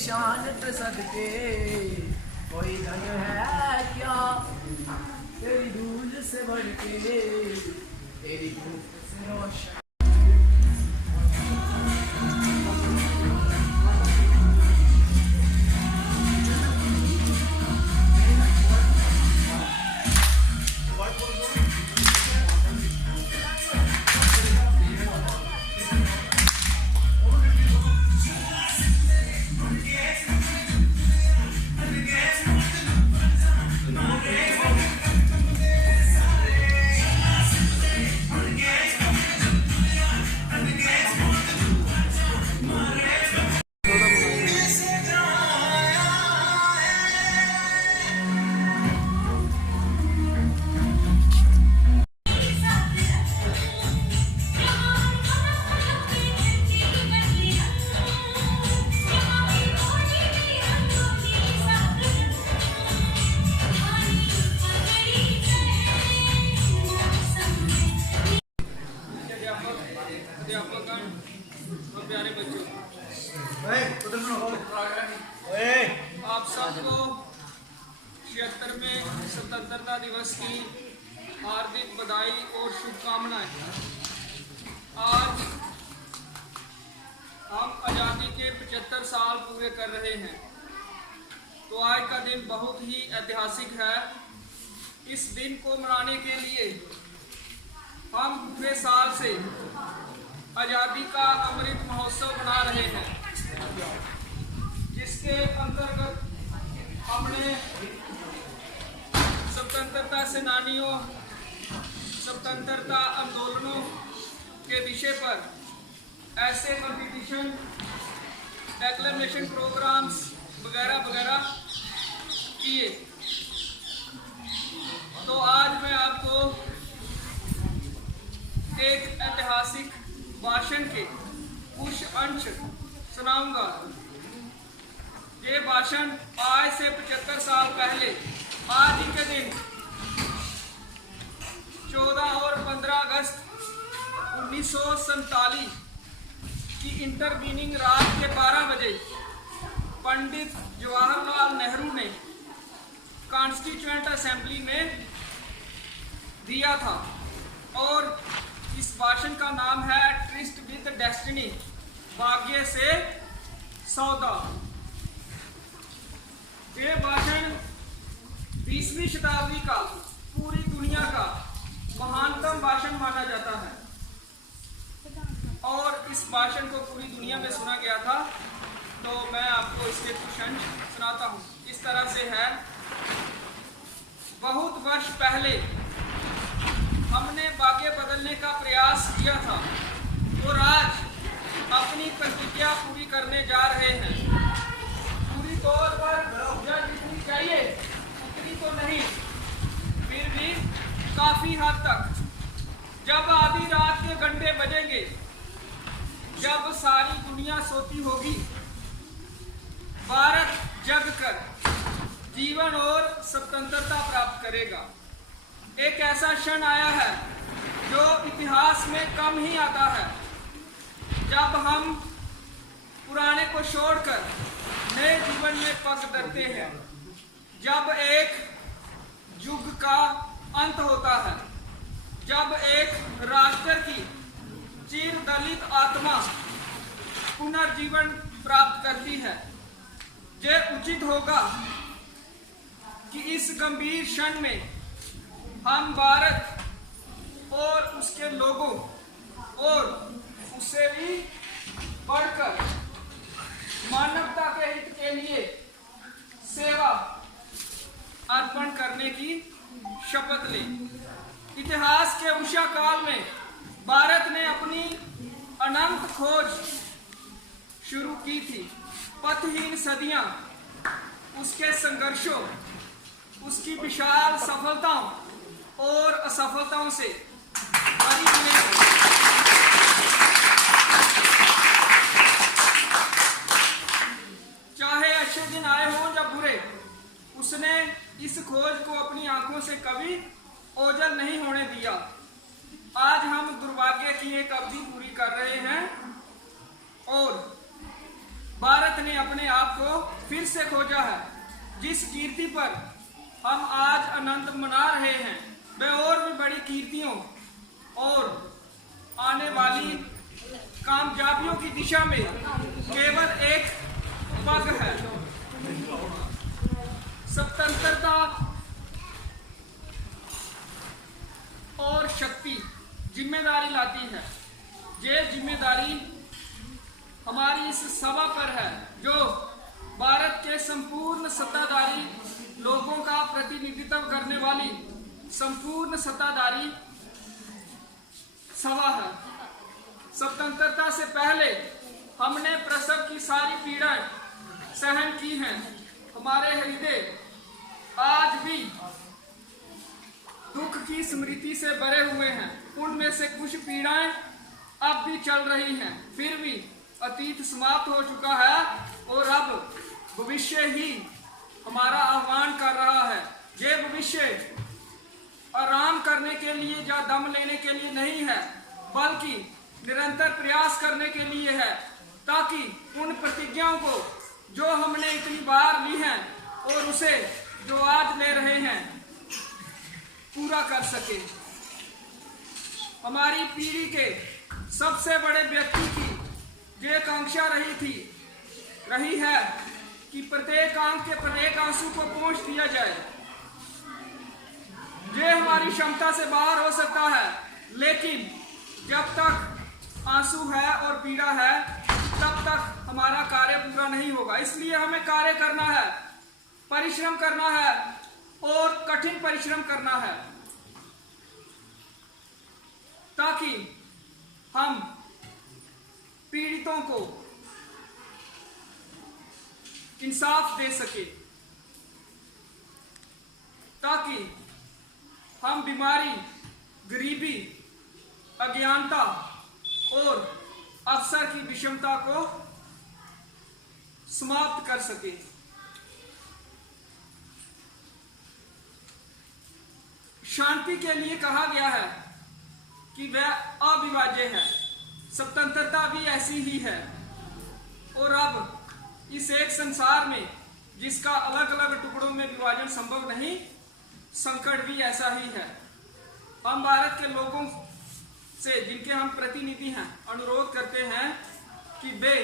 शान पे सदके कोई धन है क्या तेरी धूल से बढ़ के तेरी धूप से रोशन। प्यारे बच्चों, आप सबको 76वें स्वतंत्रता दिवस की हार्दिक बधाई और शुभकामनाएं। आज हम आज़ादी के 75 साल पूरे कर रहे हैं, तो आज का दिन बहुत ही ऐतिहासिक है। इस दिन को मनाने के लिए हम पूरे साल से आज़ादी का अमृत महोत्सव मना रहे हैं, जिसके अंतर्गत हमने स्वतंत्रता सेनानियों, स्वतंत्रता आंदोलनों के विषय पर ऐसे कंपटीशन, एक्लेमेशन प्रोग्राम्स वगैरह वगैरह किए। तो आज मैं आपको एक ऐतिहासिक भाषण के कुछ अंश सुनाऊंगा। ये भाषण आज से 75 साल पहले आज ही के दिन 14 और 15 अगस्त 1947 की इंटरवीनिंग रात के 12 बजे पंडित जवाहरलाल नेहरू ने कॉन्स्टिट्यूएंट असेंबली में दिया था, और इस भाषण का नाम है ट्रिस्ट विद डेस्टिनी, भाग्य से सौदा। ये भाषण 20वीं शताब्दी का पूरी दुनिया का महानतम भाषण माना जाता है, और इस भाषण को पूरी दुनिया में सुना गया था। तो मैं आपको इसके कुछ अंश सुनाता हूँ। इस तरह से है। बहुत वर्ष पहले हमने भाग्य बदलने का प्रयास किया था, और आज अपनी प्रतिज्ञा पूरी करने जा रहे हैं। पूरी तौर पर जितनी चाहिए उतनी तो नहीं, फिर भी काफी हद तक। जब आधी रात के घंटे बजेंगे, जब सारी दुनिया सोती होगी, भारत जगकर जीवन और स्वतंत्रता प्राप्त करेगा। एक ऐसा क्षण आया है जो इतिहास में कम ही आता है, जब हम पुराने को छोड़कर नए जीवन में पग धरते हैं, जब एक युग का अंत होता है, जब एक राष्ट्र की चिर दलित आत्मा पुनर्जीवन प्राप्त करती है। यह उचित होगा कि इस गंभीर क्षण में हम भारत और उसके लोगों और उससे भी बढ़कर मानवता के हित के लिए सेवा अर्पण करने की शपथ लें। इतिहास के उषा काल में भारत ने अपनी अनंत खोज शुरू की थी। पथहीन सदियां उसके संघर्षों, उसकी विशाल सफलताओं और असफलताओं से भरी हुई। चाहे अच्छे दिन आए हों या बुरे, उसने इस खोज को अपनी आंखों से कभी ओझल नहीं होने दिया। आज हम दुर्भाग्य की एक अवधि पूरी कर रहे हैं और भारत ने अपने आप को फिर से खोजा है। जिस कीर्ति पर हम आज आनंद मना रहे हैं वह और भी बड़ी कीर्तियों और आने वाली कामयाबियों की दिशा में केवल एक पग है। स्वतंत्रता और शक्ति जिम्मेदारी लाती है। ये जिम्मेदारी हमारी इस सभा पर है जो भारत के संपूर्ण सत्ताधारी लोगों का प्रतिनिधित्व करने वाली संपूर्ण सत्ताधारी सभा है। स्वतंत्रता से पहले हमने प्रसव की सारी पीड़ाएं सहन की हैं। हमारे हृदय आज भी दुख की स्मृति से भरे हुए हैं। उनमें से कुछ पीड़ाएं अब भी चल रही हैं, फिर भी अतीत समाप्त हो चुका है और अब भविष्य ही हमारा आह्वान कर रहा है। ये भविष्य आराम करने के लिए या दम लेने के लिए नहीं है, बल्कि निरंतर प्रयास करने के लिए है, ताकि उन प्रतिज्ञाओं को जो हमने इतनी बार ली हैं और उसे जो आज ले रहे हैं पूरा कर सके। हमारी पीढ़ी के सबसे बड़े व्यक्ति की ये आकांक्षा रही है कि प्रत्येक आंख के प्रत्येक आंसू को पहुंच दिया जाए। ये हमारी क्षमता से बाहर हो सकता है, लेकिन जब तक आंसू है और पीड़ा है तब तक हमारा कार्य पूरा नहीं होगा। इसलिए हमें कार्य करना है, परिश्रम करना है और कठिन परिश्रम करना है, ताकि हम पीड़ितों को इंसाफ दे सके, ताकि हम बीमारी, गरीबी, अज्ञानता और अवसर की विषमता को समाप्त कर सके। शांति के लिए कहा गया है कि वह अविभाज्य है। स्वतंत्रता भी ऐसी ही है। और अब इस एक संसार में जिसका अलग अलग टुकड़ों में विभाजन संभव नहीं, संकट भी ऐसा ही है। हम भारत के लोगों से, जिनके हम प्रतिनिधि हैं, अनुरोध करते हैं कि वे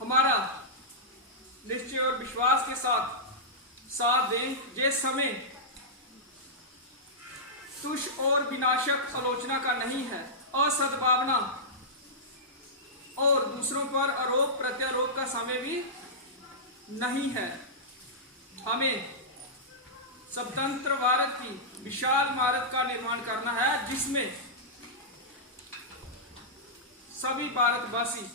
हमारा निश्चय और विश्वास के साथ दें। ये समय तुष और विनाशक आलोचना का नहीं है, असद्भावना और दूसरों पर आरोप प्रत्यारोप का समय भी नहीं है। हमें स्वतंत्र भारत की विशाल इमारत का निर्माण करना है, जिसमें सभी भारतवासी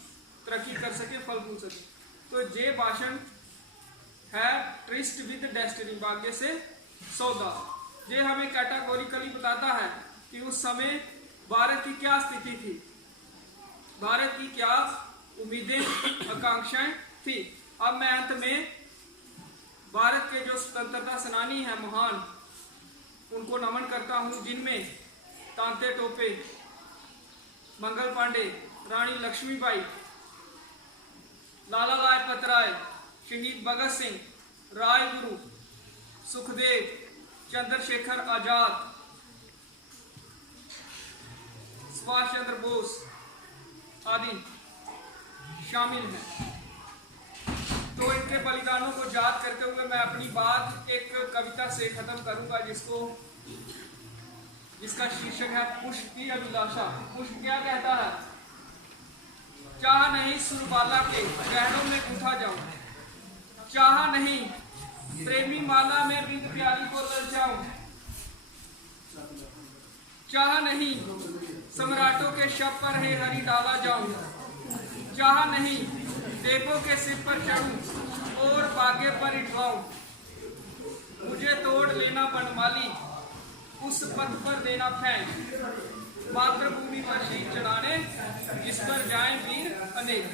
तरक्की कर सके, फल फूल सके। तो ये भाषण है ट्रिस्ट विद डेस्टिनी, भाग्य से सौदा। ये हमें कैटेगोरिकली बताता है कि उस समय भारत की क्या स्थिति थी, भारत की क्या उम्मीदें, आकांक्षाएं थी। अब मैं अंत में भारत के जो स्वतंत्रता सेनानी हैं महान, उनको नमन करता हूं, जिनमें तांते टोपे, मंगल पांडे, रानी लक्ष्मीबाई, लाला लाजपत राय, शहीद भगत सिंह, राजगुरु, सुखदेव, चंद्रशेखर आजाद, सुभाष चंद्र बोस आदि शामिल हैं। तो इनके बलिदानों को याद करते हुए मैं अपनी बात एक कविता से खत्म करूंगा, जिसका शीर्षक है पुष्प की अभिलाषा। पुष्प क्या कहता है? चाह नहीं सुरबाला के गहनों में गूंथा जाऊं, चाह नहीं प्रेमी माला में बिंद प्यारी को ललचाऊं, चाह नहीं सम्राटों के शव पर है हरी डाला जाऊं, चाह नहीं देवों के सिर पर चढ़ूं और बागे पर इठवाऊं, मुझे तोड़ लेना बनमाली, उस पथ पर देना फेंक, मातृभूमि पर शीश चढ़ाने, जिस पर जाएं वीर अनेक।